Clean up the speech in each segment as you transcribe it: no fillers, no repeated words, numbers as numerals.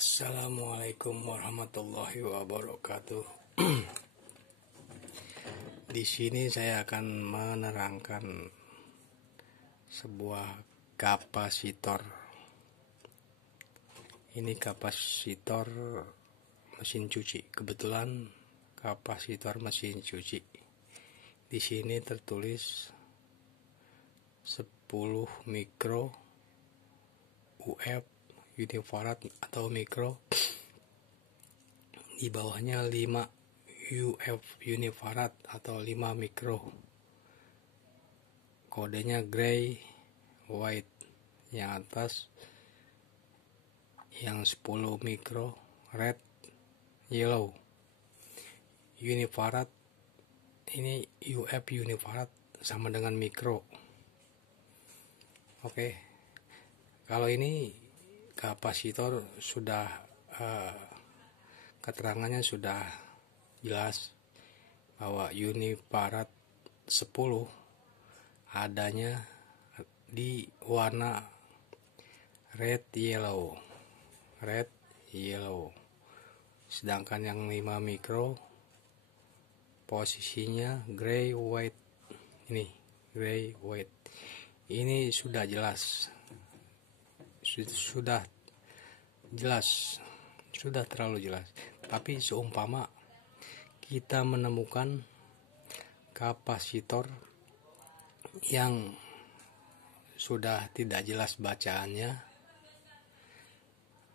Assalamualaikum warahmatullahi wabarakatuh. Di sini saya akan menerangkan sebuah kapasitor. Ini kapasitor mesin cuci. Kebetulan kapasitor mesin cuci. Di sini tertulis 10 mikro UF unifarad atau mikro, di bawahnya 5 UF unifarad atau 5 mikro. Kodenya gray white, yang atas yang 10 mikro red yellow. Unifarad ini UF unifarad sama dengan mikro. Oke, kalau ini kapasitor sudah keterangannya sudah jelas bahwa unifarad 10 adanya di warna red yellow, sedangkan yang 5 mikro posisinya gray white. Ini gray white, ini sudah jelas, sudah terlalu jelas. Tapi seumpama kita menemukan kapasitor yang sudah tidak jelas bacaannya,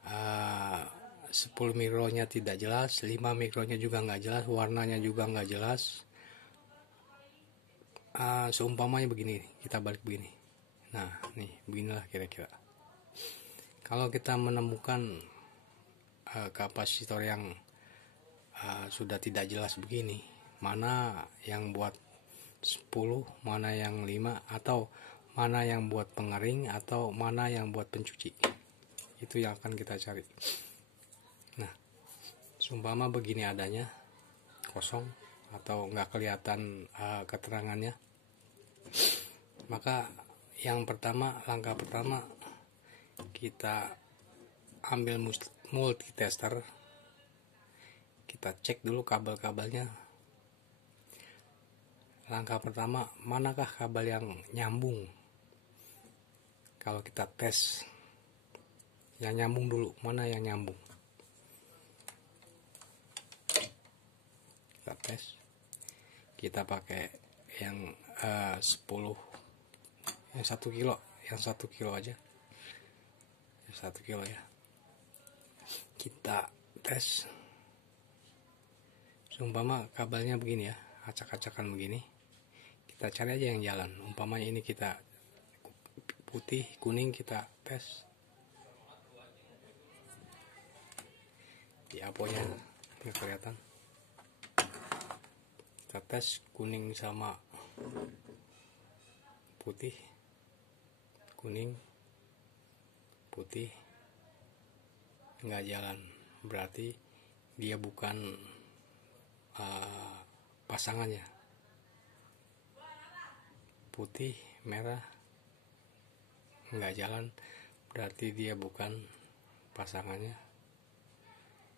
10 mikronya tidak jelas, 5 mikronya juga nggak jelas, warnanya juga nggak jelas. Seumpamanya begini, kita balik begini. Nah, nih beginilah kira-kira. Kalau kita menemukan kapasitor yang sudah tidak jelas begini, mana yang buat 10, mana yang 5, atau mana yang buat pengering, atau mana yang buat pencuci, itu yang akan kita cari. Nah, seumpama begini adanya, kosong atau nggak kelihatan keterangannya, maka langkah pertama kita ambil multitester, kita cek dulu kabel-kabelnya. Langkah pertama, manakah kabel yang nyambung? Kalau kita tes yang nyambung dulu, mana yang nyambung, kita tes. Kita pakai yang 10, yang 1 kilo, aja, 1 kilo ya. Kita tes, seumpama kabelnya begini ya, acak-acakan begini, kita cari aja yang jalan. Umpamanya ini kita putih, kuning, kita tes di aponya nggak kelihatan. Kita tes kuning sama putih, kuning, putih, nggak jalan, berarti dia bukan pasangannya. Putih, merah, nggak jalan, berarti dia bukan pasangannya.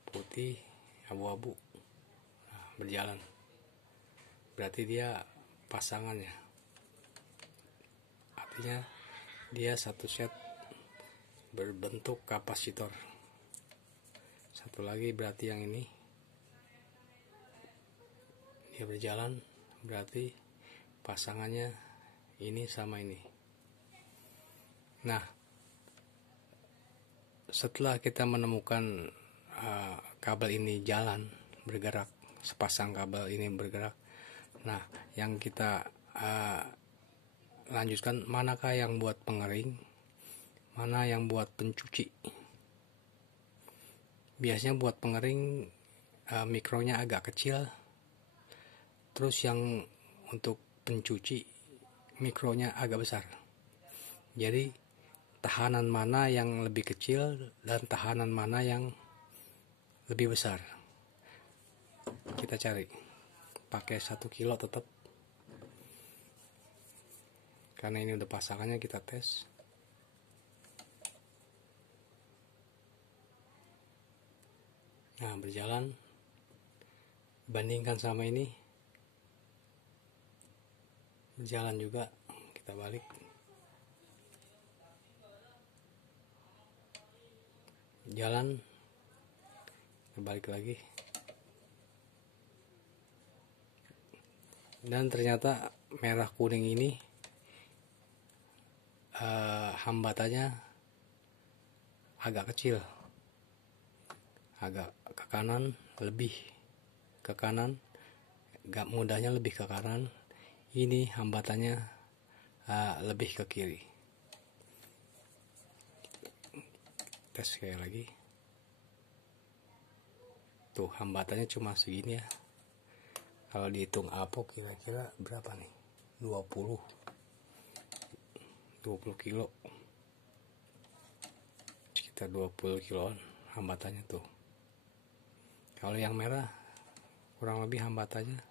Putih, abu-abu, berjalan, berarti dia pasangannya. Artinya dia satu set berbentuk kapasitor. Satu lagi berarti yang ini dia berjalan, berarti pasangannya ini sama ini. Nah, setelah kita menemukan kabel ini jalan, bergerak, sepasang kabel ini bergerak, nah yang kita lanjutkan, manakah yang buat pengering, mana yang buat pencuci. Biasanya buat pengering mikronya agak kecil, terus yang untuk pencuci mikronya agak besar. Jadi tahanan mana yang lebih kecil dan tahanan mana yang lebih besar, kita cari. Pakai 1 kilo tetap, karena ini udah pasangannya. Kita tes, Nah, berjalan, bandingkan sama ini, berjalan juga. Kita balik, jalan, kita balik lagi, dan ternyata merah kuning ini hambatannya agak kecil, agak ke kanan, lebih ke kanan, gak mudahnya lebih ke kanan. Ini hambatannya lebih ke kiri. Tes sekali lagi. Tuh, hambatannya cuma segini ya. Kalau dihitung apok kira-kira berapa nih? 20 kilo, sekitar 20 kiloan hambatannya tuh. Kalau yang merah kurang lebih hambatannya,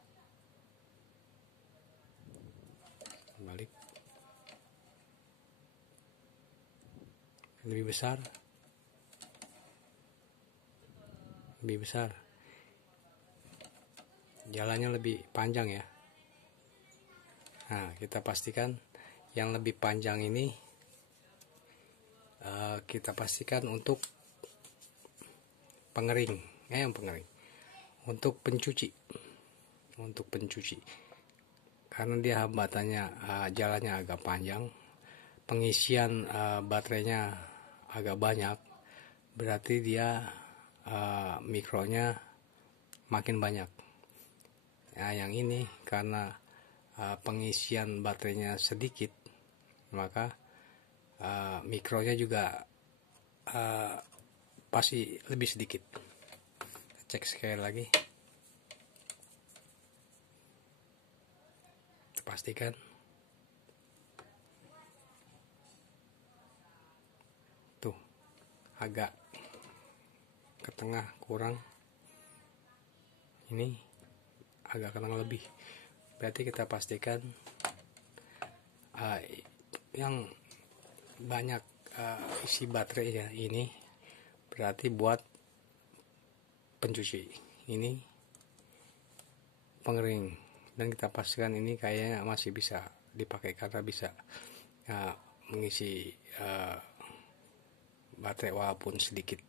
balik, lebih besar, jalannya lebih panjang ya. Nah, kita pastikan yang lebih panjang ini kita pastikan untuk pengering, untuk pencuci, karena dia hambatannya jalannya agak panjang, pengisian baterainya agak banyak, berarti dia mikronya makin banyak. Nah, yang ini karena pengisian baterainya sedikit, maka mikronya juga pasti lebih sedikit. Cek sekali lagi, pastikan. Tuh, agak ke tengah kurang, ini agak ke tengah lebih, berarti kita pastikan yang banyak isi baterai ya, ini berarti buat pencuci, ini pengering, dan kita pastikan ini kayaknya masih bisa dipakai karena bisa mengisi baterai walaupun sedikit.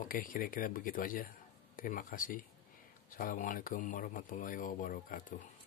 Oke, kira-kira begitu aja. Terima kasih. Assalamualaikum warahmatullahi wabarakatuh.